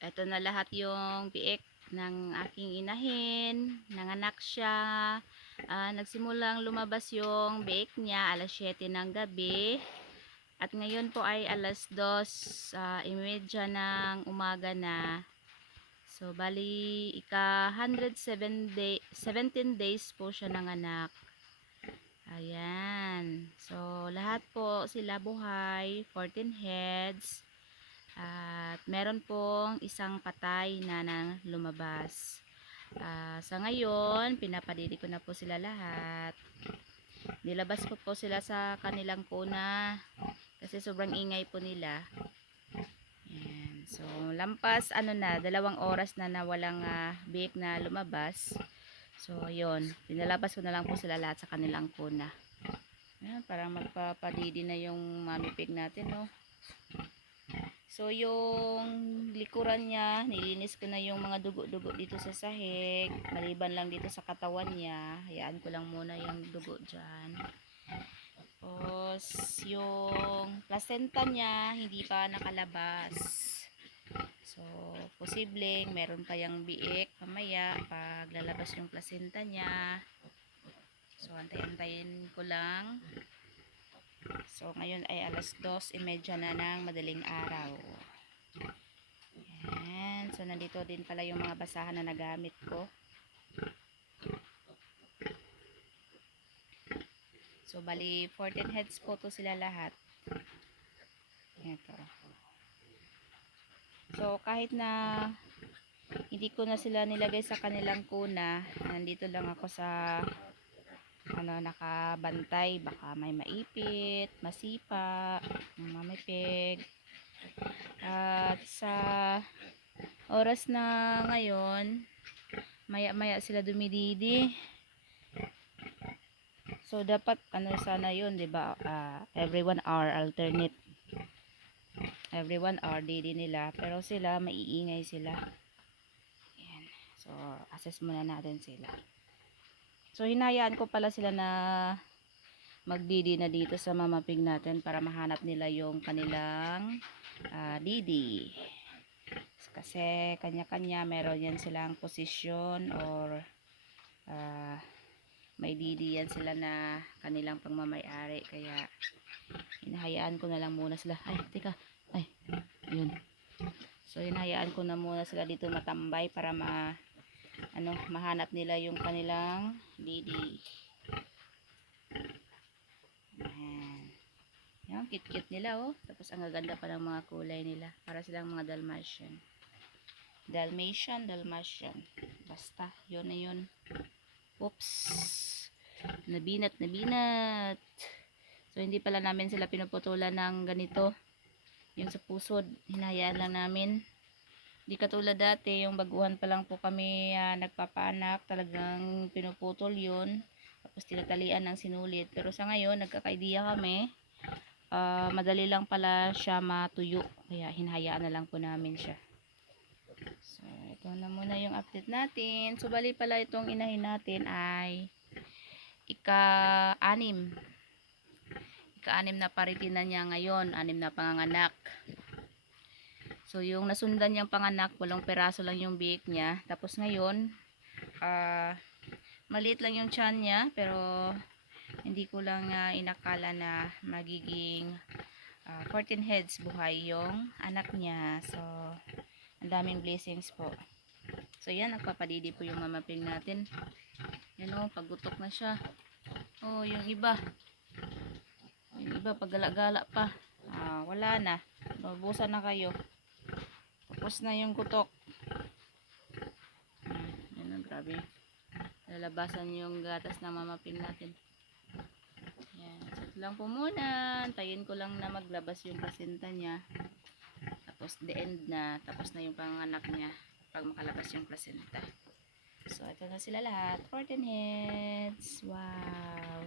Ito na lahat yung biik ng aking inahin. Nanganak siya. Nagsimulang lumabas yung biik niya alas 7 ng gabi. At ngayon po ay alas 2:30 ng umaga na. So, bali, ika 17 days po siya nanganak. Ayan. So, lahat po sila buhay. 14 heads. At meron pong isang patay na lumabas. Sa ngayon, pinapadidi ko na po sila lahat. Nilabas ko po sila sa kanilang kuna kasi sobrang ingay po nila. Ayan. So, lampas 2 oras na walang biik na lumabas. So, yun. Pinalabas ko na lang po sila lahat sa kanilang kuna. Ayan, parang magpapadidi na yung mami pig natin, no? So, yung likuran niya, nilinis ko na yung mga dugo-dugo dito sa sahig. Maliban lang dito sa katawan niya. Hayaan ko lang muna yung dugo dyan. Tapos, yung placenta niya, hindi pa nakalabas. So, posibleng meron pa yung biik mamaya pag lalabas yung placenta niya. So, antay-antayin ko lang. So, ngayon ay alas 2:30 na ng madaling araw. Ayan. So, nandito din pala yung mga basahan na nagamit ko. So, bali 14 heads po to sila lahat. Ito. So, kahit na hindi ko na sila nilagay sa kanilang kuna, nandito lang ako sa nakabantay, baka may maipit, masipa, mamipig. At sa oras na ngayon, maya-maya sila dumididi. So dapat sana 'yun, 'di ba? Every 1 hour alternate. Every 1 hour didi nila, pero sila maiingay sila. Ayan. So assess muna natin sila. So hinayaan ko pala sila na magdidi na dito sa mama pig natin para mahanap nila yung kanilang didi. Kasi kanya-kanya meron yan silang posisyon or may didi yan sila na kanilang pangmamayari, kaya hinahayaan ko na lang muna sila. Ay, teka. Ay, yun. So hinahayaan ko na muna sila dito matambay para mahanap nila yung kanilang didi. Ayan. Yan, cute-cute nila, oh. Tapos ang gaganda pa ng mga kulay nila. Para silang mga Dalmatian. Dalmatian. Basta, yun na yun. Oops. Nabinat. So, hindi pala namin sila pinuputulan ng ganito. Yung sa pusod, hinahayaan lang namin. Hindi katulad dati, yung baguhan pa lang po kami nagpapanak, talagang pinuputol yun. Tapos tinatalian ng sinulit. Pero sa ngayon, nagkaka-idea kami. Madali lang pala siya matuyo. Kaya hinahayaan na lang po namin siya. So, ito na muna yung update natin. So, bali pala itong inahin natin ay ika-6. Ika-6 na parity na niya ngayon. 6 na panganganak. So, yung nasundan niyang panganak, 8 peraso lang yung biik niya. Tapos ngayon, maliit lang yung tiyan niya, pero hindi ko lang inakala na magiging 14 heads buhay yung anak niya. So, ang daming blessings po. So, yan, nagpapadidi po yung mama pig natin. Yan o, paggutok na siya. Oh, yung iba. Yung iba, paggala-gala pa. Wala na. Naubusan na kayo. Tapos na yung gutok. Yan o, grabe. Lalabasan yung gatas ng mama pig natin. Yan. So, ito lang po muna. Antayin ko lang na maglabas yung placenta niya. Tapos the end na. Tapos na yung panganak niya. Pag makalabas yung placenta. So, ito na sila lahat. 14 heads. Wow.